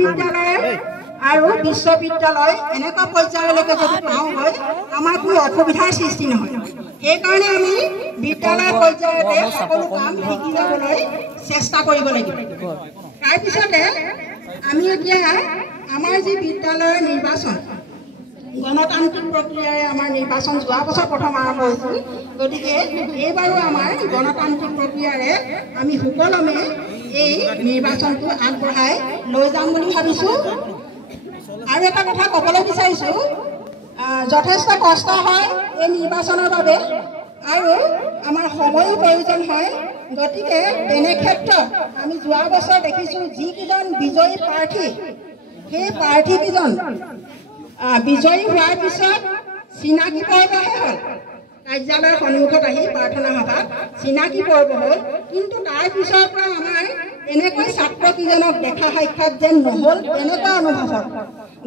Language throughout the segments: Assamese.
মহাবিদ্যালয় আৰু বিশ্ববিদ্যালয় এনেকুৱা পৰ্যায়লৈকে যদি পাওঁ হয় আমাৰ কোনো অসুবিধাৰ সৃষ্টি নহয়। সেইকাৰণে আমি বিদ্যালয় পৰ্যায়তে সকলো কাম শিকি যাবলৈ চেষ্টা কৰিব লাগিব। তাৰপিছতে আমি এতিয়া আমাৰ যি বিদ্যালয়ৰ নিৰ্বাচন গণতান্ত্ৰিক প্ৰক্ৰিয়াৰে আমাৰ নিৰ্বাচন যোৱা বছৰ প্ৰথম আৰম্ভ হৈছিল। গতিকে এইবাৰো আমাৰ গণতান্ত্ৰিক প্ৰক্ৰিয়াৰে আমি সুকলমে এই নিৰ্বাচনটো আগবঢ়াই লৈ যাম বুলি ভাবিছোঁ। আৰু এটা কথা ক'বলৈ বিচাৰিছোঁ, যথেষ্ট কষ্ট হয় এই নিৰ্বাচনৰ বাবে আৰু আমাৰ সময়ো প্ৰয়োজন হয়। গতিকে তেনে ক্ষেত্ৰত আমি যোৱা বছৰ দেখিছোঁ যিকেইজন বিজয়ী প্ৰাৰ্থী সেই প্ৰাৰ্থীকেইজন বিজয়ী হোৱাৰ পিছত চিনাকি পৰ্বহে হ'ল। কাৰ্যালয়ৰ সন্মুখত আহি প্ৰাৰ্থনা সভাত চিনাকি পৰ্ব হ'ল, কিন্তু তাৰ পিছৰ পৰা আমাৰ এনেকৈ ছাত্ৰকেইজনক দেখা সাক্ষাৎ যেন নহ'ল তেনেকুৱা অনুভৱ হ'ল।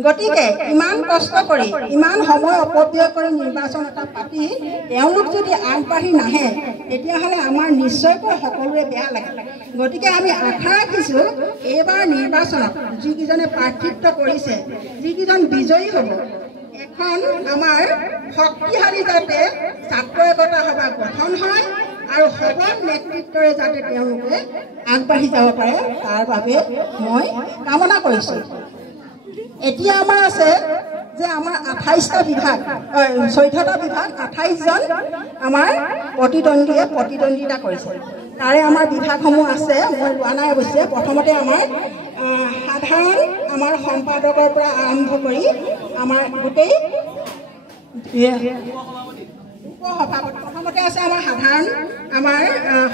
গতিকে ইমান কষ্ট কৰি ইমান সময় অপব্যয় কৰি নিৰ্বাচন এটা পাতি তেওঁলোক যদি আগবাঢ়ি নাহে তেতিয়াহ'লে আমাৰ নিশ্চয়কৈ সকলোৰে বেয়া লাগে। গতিকে আমি আশা ৰাখিছোঁ এইবাৰ নিৰ্বাচনত যিকেইজনে প্ৰাৰ্থিত্ব কৰিছে, যিকেইজন বিজয়ী হ'ব, এখন আমাৰ শক্তিশালী যাতে ছাত্ৰ একতা সভা গঠন হয় আৰু সবল নেতৃত্বৰে যাতে তেওঁলোকে আগবাঢ়ি যাব পাৰে তাৰ বাবে মই কামনা কৰিছোঁ। এতিয়া আমাৰ আছে যে আমাৰ 28টা বিভাগ 14টা বিভাগ 28জন আমাৰ প্ৰতিদ্বন্দ্বীয়ে প্ৰতিদ্বন্দ্বিতা কৰিছে। তাৰে আমাৰ বিভাগসমূহ আছে, মই লোৱা নাই অৱশ্যে। প্ৰথমতে আমাৰ সাধাৰণ আমাৰ সম্পাদকৰ পৰা আৰম্ভ কৰি আমাৰ গোটেই উপসভাপতি প্ৰথমতে আছে আমাৰ সাধাৰণ আমাৰ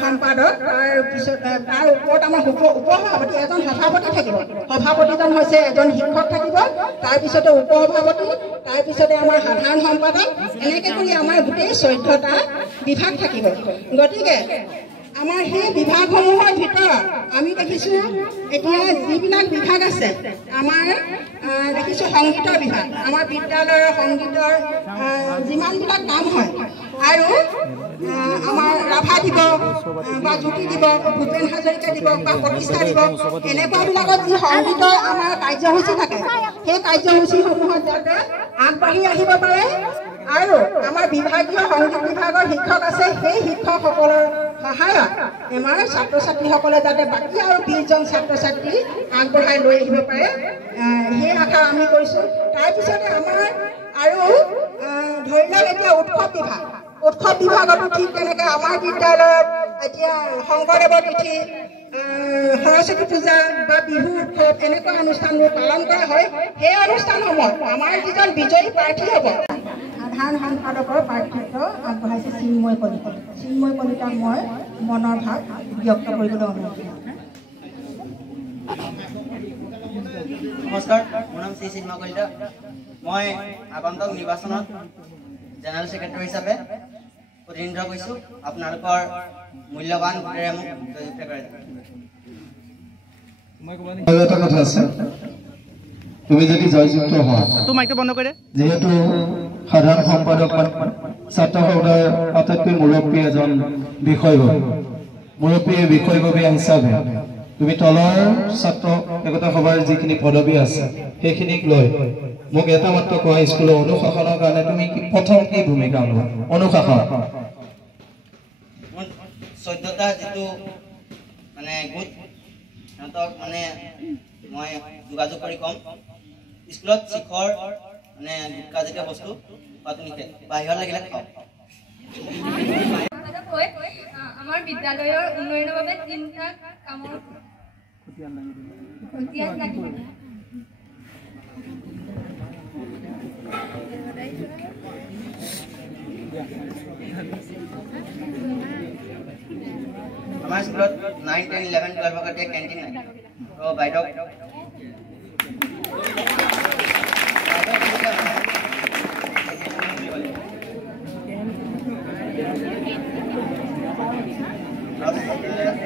সম্পাদক, তাৰপিছত তাৰ ওপৰত আমাৰ উপসভাপতি এজন সভাপতি থাকিব। সভাপতিজন হৈছে এজন শিক্ষক থাকিব, তাৰপিছতে উপসভাপতি, তাৰপিছতে আমাৰ সাধাৰণ সম্পাদক, এনেকৈ কৰি আমাৰ গোটেই 14টা বিভাগ থাকিব। গতিকে আমাৰ সেই বিভাগসমূহৰ ভিতৰত আমি দেখিছোঁ এতিয়া যিবিলাক বিভাগ আছে, আমাৰ দেখিছোঁ সংগীতৰ বিভাগ, আমাৰ বিদ্যালয়ৰ সংগীতৰ যিমানবিলাক কাম হয় আৰু আমাৰ ৰাভা দিৱস বা জ্যোতি দিৱস, ভূপেন হাজৰিকা দিৱস বা প্ৰতিষ্ঠা দিৱস, এনেকুৱাবিলাকত যি সংগীতৰ আমাৰ কাৰ্যসূচী থাকে সেই কাৰ্যসূচীসমূহত যাতে আগবাঢ়ি আহিব পাৰে আৰু আমাৰ বিভাগীয় সংগীত বিভাগৰ শিক্ষক আছে, সেই শিক্ষকসকলৰ সহায়ত আমাৰ ছাত্ৰ ছাত্ৰীসকলে যাতে বাকী আৰু 20জন ছাত্ৰ ছাত্ৰী আগবঢ়াই লৈ আহিব পাৰে সেই আশা আমি কৰিছোঁ। তাৰপিছতে আমাৰ আৰু ধৰি লওক এতিয়া উৎসৱ বিভাগতো ঠিক তেনেকৈ আমাৰ বিদ্যালয়ত এতিয়া শংকৰদেৱৰ তিথি, সৰস্বতী পূজা বা বিহু উৎসৱ এনেকুৱা অনুষ্ঠানবোৰ পালন কৰা হয়। সেই অনুষ্ঠানসমূহত আমাৰ যিজন বিজয়ী প্ৰাৰ্থী হ'ব, সাধাৰণ সম্পাদকৰ প্ৰাৰ্থিত্ব আগবঢ়াইছে চিন্ময় কলিতা। চিন্ময় কলিতাক মই মনৰ ভাৱ ব্যক্ত কৰিবলৈ অনুৰোধ কৰিছোঁ। নমস্কাৰ, মোৰ নাম শ্ৰী চিন্ময় কলিতা। মই আগন্তুক নিৰ্বাচনত জেনেৰেল ছেক্ৰেটাৰী হিচাপে প্ৰতিনিধিত্ব কৰিছোঁ। আপোনালোকৰ মূল্যৱান ভোটেৰে মোক জয়যুক্ত কৰে। এটা কথা আছে, তুমি যদি জয়যুক্ত হোৱা, যিহেতু সাধাৰণ সম্পাদক ছাত্ৰ সভাৰ আটাইতকৈ মুৰব্বী এজন বিষয়ববীয়া হিচাপে তুমি তলৰ ছাত্ৰ একতা সভাৰ যিখিনি পদবী আছে সেইখিনিক লৈ মোক এটা মাত্ৰ কোৱা, স্কুলৰ অনুশাসনৰ কাৰণে তুমি প্ৰথম কি ভূমিকা লোৱা? অনুশাসন 14টা যিটো মানে গোট, সিহঁতক মানে মই যোগাযোগ কৰি ক'ম, স্কুলত শিখৰ মানে গুটকা জাতীয় বস্তু খোৱাটো নিষেধ, বাহিৰত লাগিলে খাওক। আমাৰ বিদ্যালয়ৰ উন্নয়নৰ বাবে 3টা কামৰ খতিয়ান লাগিব। আমাৰ স্কুলত 9, 10, 11, 12 গতিকে কেণ্টিন নাই। তো বাইদেউ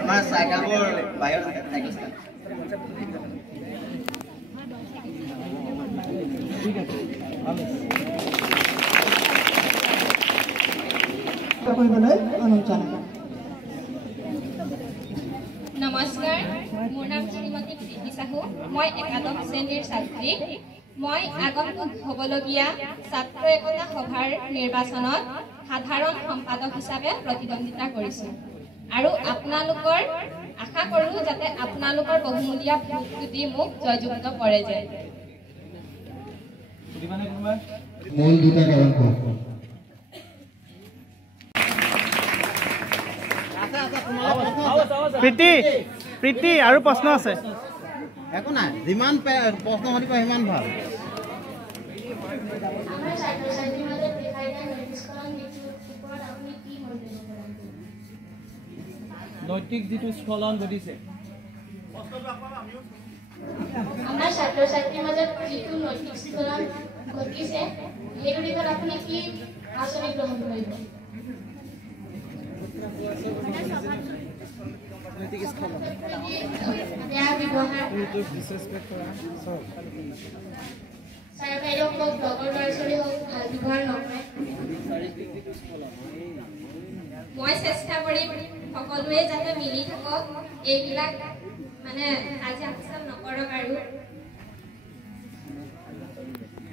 আমাৰ চাইকেলবোৰ বাহিৰত চাইকেল কৰিবলৈ অনুৰোধ জনালোঁ। নমস্কাৰ, মোৰ নাম শ্ৰীমতী প্ৰীতি চাহু। মই একাদশ শ্ৰেণীৰ ছাত্ৰী। মই আগন্তুক হ'বলগীয়া ছাত্ৰ একতা সভাৰ নিৰ্বাচনত সাধাৰণ সম্পাদক হিচাপে প্ৰতিদ্বন্দ্বিতা কৰিছোঁ আৰু আপোনালোকৰ আশা কৰোঁ যাতে আপোনালোকৰ বহুমূলীয়া ভোটটো দি মোক জয়যুক্ত কৰে যে। মূল দুটা কাৰণ কোৱা। প্ৰীতি আৰু প্ৰশ্ন আছে? একো নাই, যিমান প্ৰশ্ন সুধিব সিমান ভাল। নৈতিক যিটো স্খলন ঘটিছে, আমাৰ ছাত্ৰ ছাত্ৰীৰ মাজত যিটো নৈতিক স্খলন ঘটিছে সেইটো দিশত আপুনি কি আঁচনি গ্ৰহণ কৰিব? বেয়া ব্যৱহাৰ, ছাৰ বাইদেউ হওক, লগৰ ল'ৰা ছোৱালী হওক, ভাল ব্যৱহাৰ নকৰে। মই চেষ্টা কৰিম সকলোৱে যাতে মিলি থাকক, এইবিলাক মানে কাজিয়া পেচাল নকৰক আৰু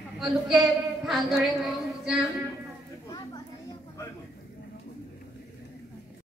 সকলোকে ভালদৰে বুজাম।